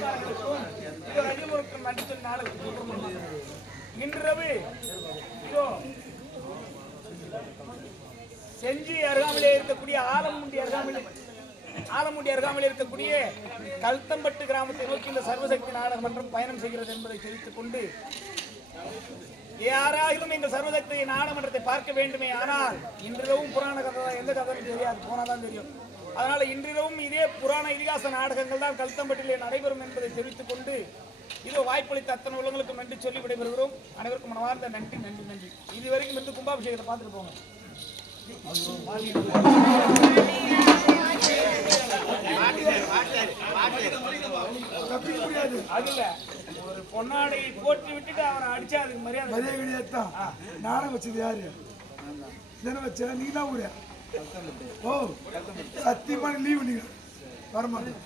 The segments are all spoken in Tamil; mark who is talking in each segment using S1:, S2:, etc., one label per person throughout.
S1: சொந்தக்காரர்களுக்கும் இது ரஜிமுருக்கும் நன்றி நாளுக்கு இதோ செஞ்சி அருகாமலே இருக்கக்கூடிய ஆலமுண்டி அருகாமையில் ஆலமுண்டி அருகாமையில் இருக்கக்கூடிய கல்தம்பட்டு கிராமத்தை நோக்கி இந்த சர்வசக்தி நாடகமன்றம் பயணம் செய்கிறது என்பதை தெரிவித்துக் கொண்டு யாராயிலும் இந்த சர்வசக்தி நாடகமன்றத்தை பார்க்க வேண்டுமே ஆனால் இன்றளவும் புராண கதை எந்த கதைன்னு தெரியாது போனாதான் தெரியும் அதனால இன்றிரவும் இதே புராண இதிகாச நாடகங்கள் தான் கல்தம்பட்டிலே நடைபெறும் என்பதை தெரிவித்துக் கொண்டு இதோ வாய்ப்பளித்த அத்தனை உள்ளங்களுக்கும் நன்றி சொல்லி விடைபெறுகிறோம். அனைவருக்கும் மனமார்ந்த நன்றி நன்றி நன்றி. இதுவரைக்கும் வந்து கும்பாபிஷேகத்தை பார்த்துட்டு போங்க. அதுல ஒரு பொன்னாடை போட்டு விட்டுட்டு அவனை அடிச்சா அதுக்கு மரியாதை
S2: அதே கிடையாது தான் நாடகம் வச்சது யாரு? தானே வச்ச? நீ தான் ஊரே? ஓ. சத்தியமான லீவு நீங்க. வரமாட்டேன்.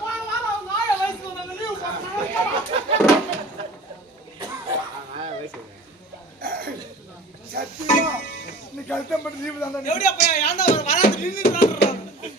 S3: போன வாரம் அவங்க ஆயா வயசுல வந்தாங்க, leave போட்டேன்.
S2: சத்தியமா நீ அழுத்தம் பண்ணி லீவு தான்
S3: எப்படி போய் ஏன்டா வர- வராது நின்னுட்டு